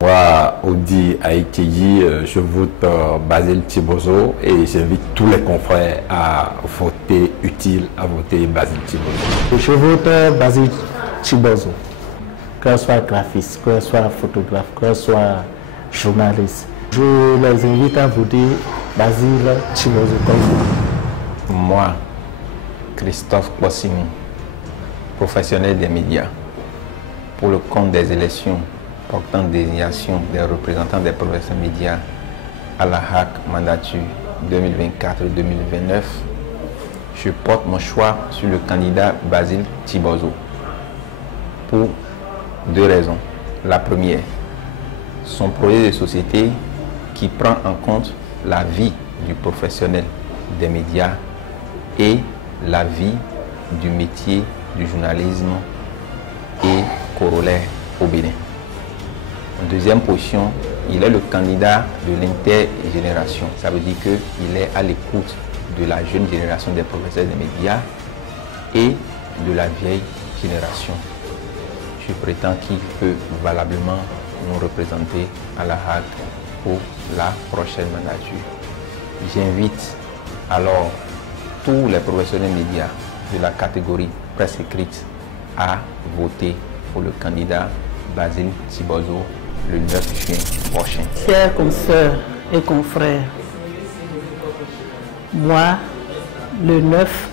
Moi, Audi Aïkeyi, je vote Basile Thibozot et j'invite tous les confrères à voter utile, à voter Basile Thibozot. Je vote Basile Thibozot, que ce soit graphiste, que ce soit photographe, que ce soit journaliste. Je les invite à voter Basile Thibozot comme vous. Moi, Christophe Boissini, professionnel des médias, pour le compte des élections portant désignation des représentants des professionnels médias à la HAC mandature 2024-2029, je porte mon choix sur le candidat Basile Thibozot pour deux raisons. La première, son projet de société qui prend en compte la vie du professionnel des médias et la vie du métier du journalisme et corollaire au Bénin. En deuxième position, il est le candidat de l'intergénération. Ça veut dire qu'il est à l'écoute de la jeune génération des professionnels des médias et de la vieille génération. Je prétends qu'il peut valablement nous représenter à la HAC pour la prochaine mandature. J'invite alors tous les professionnels médias de la catégorie presse écrite à voter pour le candidat Basile Thibozot le 9 juin prochain. Chers consoeurs et confrères, moi, le 9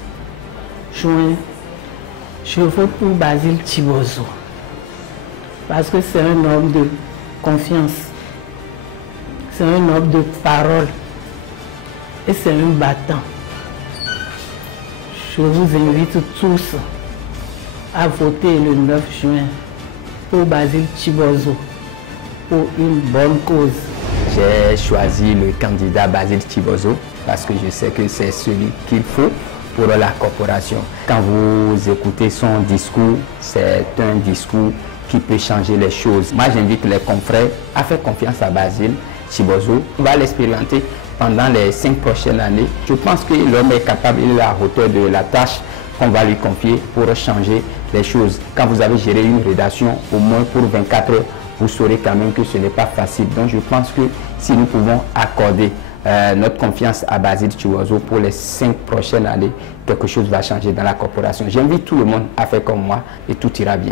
juin, je vote pour Basile Thibozot parce que c'est un homme de confiance, c'est un homme de parole et c'est un battant. Je vous invite tous à voter le 9 juin pour Basile Thibozot pour une bonne cause. J'ai choisi le candidat Basile Thibozot parce que je sais que c'est celui qu'il faut pour la corporation. Quand vous écoutez son discours, c'est un discours qui peut changer les choses. Moi, j'invite les confrères à faire confiance à Basile Thibozot. On va l'expérimenter pendant les 5 prochaines années. Je pense que l'homme est capable, il est à la hauteur de la tâche qu'on va lui confier pour changer les choses. Quand vous avez géré une rédaction, au moins pour 24 heures, vous saurez quand même que ce n'est pas facile. Donc je pense que si nous pouvons accorder notre confiance à Basile Thibozot pour les 5 prochaines années, quelque chose va changer dans la corporation. J'invite tout le monde à faire comme moi et tout ira bien.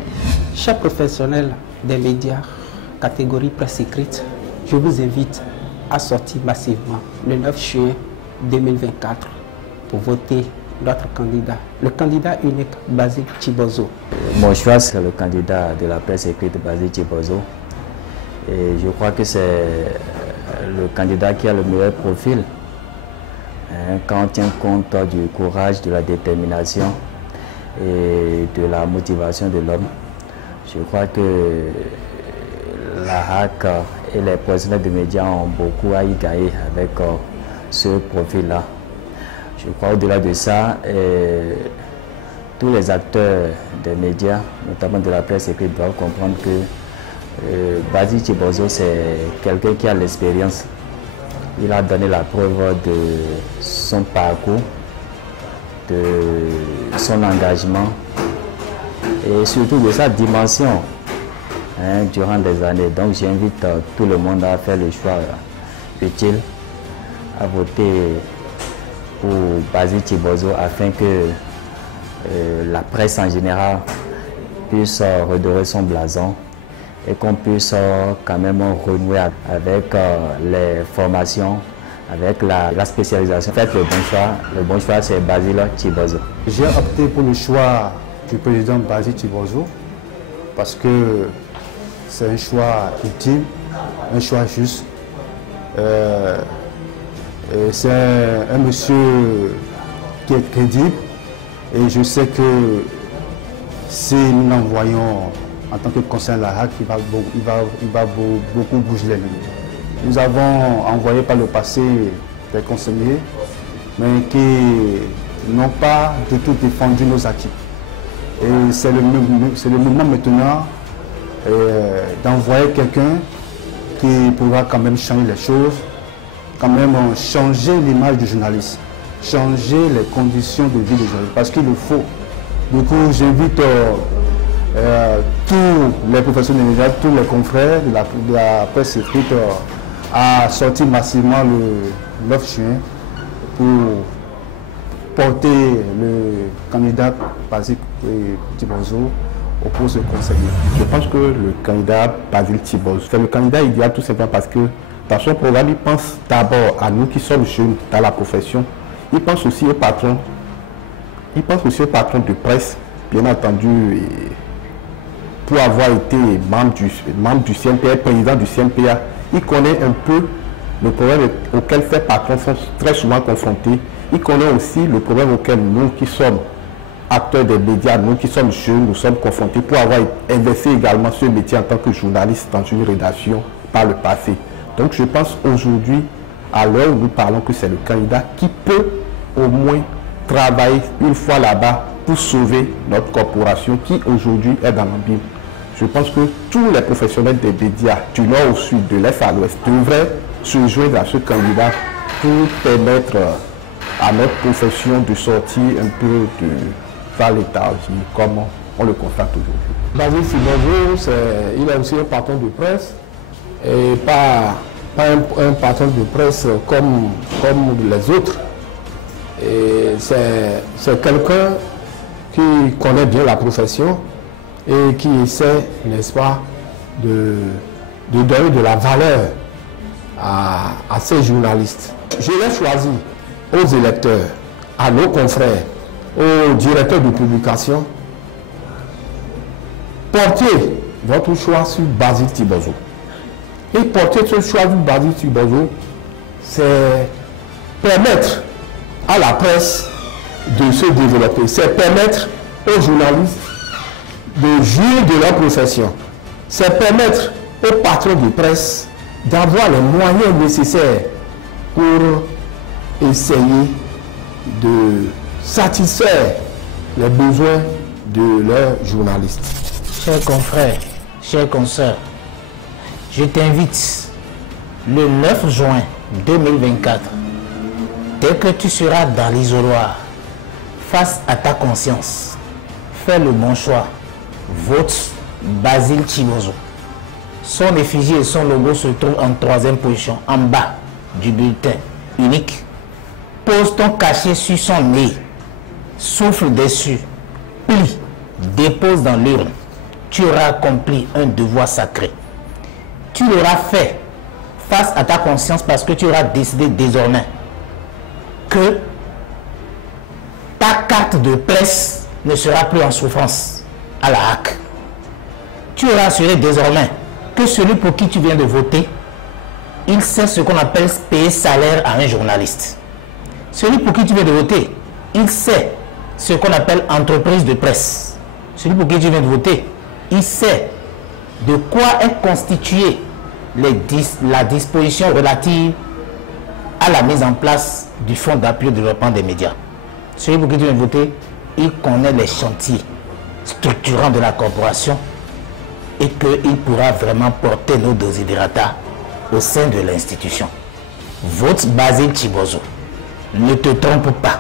Chers professionnels des médias, catégorie presse écrite, je vous invite à sortir massivement le 9 juin 2024 pour voter notre candidat, le candidat unique Basile Thibozot. Mon choix, c'est le candidat de la presse écrite Basile Thibozot. Et je crois que c'est le candidat qui a le meilleur profil. Quand on tient compte du courage, de la détermination et de la motivation de l'homme, je crois que la HAC et les professionnels de médias ont beaucoup à y gagner avec ce profil-là. Je crois au-delà de ça, tous les acteurs des médias, notamment de la presse écrite, doivent comprendre que Basile Thibozot, c'est quelqu'un qui a l'expérience. Il a donné la preuve de son parcours, de son engagement et surtout de sa dimension durant des années. Donc j'invite tout le monde à faire le choix utile, à voter pour Basile Thibozot afin que la presse en général puisse redorer son blason et qu'on puisse quand même renouer avec les formations, avec la spécialisation. Faites le bon choix. Le bon choix, c'est Basile Thibozot. J'ai opté pour le choix du président Basile Thibozot parce que c'est un choix utile, un choix juste. C'est un monsieur qui est crédible et je sais que si nous l'envoyons en tant que conseiller de la HAC, il va beaucoup bouger les lignes. Nous avons envoyé par le passé des conseillers, mais qui n'ont pas du tout défendu nos acquis. Et c'est le moment maintenant d'envoyer quelqu'un qui pourra quand même changer les choses, quand même changer l'image du journaliste. changer les conditions de vie des journalistes, parce qu'il le faut. Du coup, j'invite tous les professionnels des médias, tous les confrères de la presse écrite à sortir massivement le 9 juin pour porter le candidat Basile Tibozo au poste de conseiller. Je pense que le candidat Basile Tibozo, c'est le candidat idéal tout simplement parce que dans son programme, il pense d'abord à nous qui sommes jeunes dans la profession. Il pense aussi aux patrons. Il pense aussi aux patrons de presse, bien entendu, pour avoir été membre du CNPA, président du CNPA. Il connaît un peu le problème auquel ces patrons sont très souvent confrontés. Il connaît aussi le problème auquel nous qui sommes acteurs des médias, nous qui sommes jeunes, nous sommes confrontés pour avoir exercé également ce métier en tant que journaliste dans une rédaction par le passé. Donc je pense aujourd'hui, à l'heure où nous parlons, que c'est le candidat qui peut au moins travailler une fois là-bas pour sauver notre corporation qui aujourd'hui est dans l'abîme. Je pense que tous les professionnels des médias, du nord au sud, de l'est à l'ouest, devraient se joindre à ce candidat pour permettre à notre profession de sortir un peu de la léthargie, comme on le constate aujourd'hui. Basile Tibozo, il est aussi un patron de presse, et pas un patron de presse comme les autres. C'est quelqu'un qui connaît bien la profession et qui essaie, n'est-ce pas, de donner de la valeur à ces journalistes. Je l'ai choisi aux électeurs, à nos confrères, aux directeurs de publication. Portez votre choix sur Basile Tibozo. Et porter ce choix sur Basile Tibozo, c'est permettre à la presse de se développer, c'est permettre aux journalistes de jouir de leur profession, c'est permettre aux patrons de presse d'avoir les moyens nécessaires pour essayer de satisfaire les besoins de leurs journalistes. Chers confrères, chers consoeurs, je t'invite le 9 juin 2024, dès que tu seras dans l'isoloir, face à ta conscience, fais le bon choix, vote Basile Tibozo. Son effigie et son logo se trouvent en 3e position, en bas du bulletin unique. Pose ton cachet sur son nez, souffle dessus, plie, dépose dans l'urne. Tu auras accompli un devoir sacré. Tu l'auras fait face à ta conscience parce que tu auras décidé désormais que ta carte de presse ne sera plus en souffrance à la HAC. Tu auras assuré désormais que celui pour qui tu viens de voter, il sait ce qu'on appelle payer salaire à un journaliste. Celui pour qui tu viens de voter, il sait ce qu'on appelle entreprise de presse. Celui pour qui tu viens de voter, il sait de quoi est constituée la disposition relative à la mise en place du fonds d'appui au développement des médias. Celui pour qui tu viens de voter, il connaît les chantiers structurants de la corporation et qu'il pourra vraiment porter nos desiderata au sein de l'institution. Vote Basile Tibozo. Ne te trompe pas.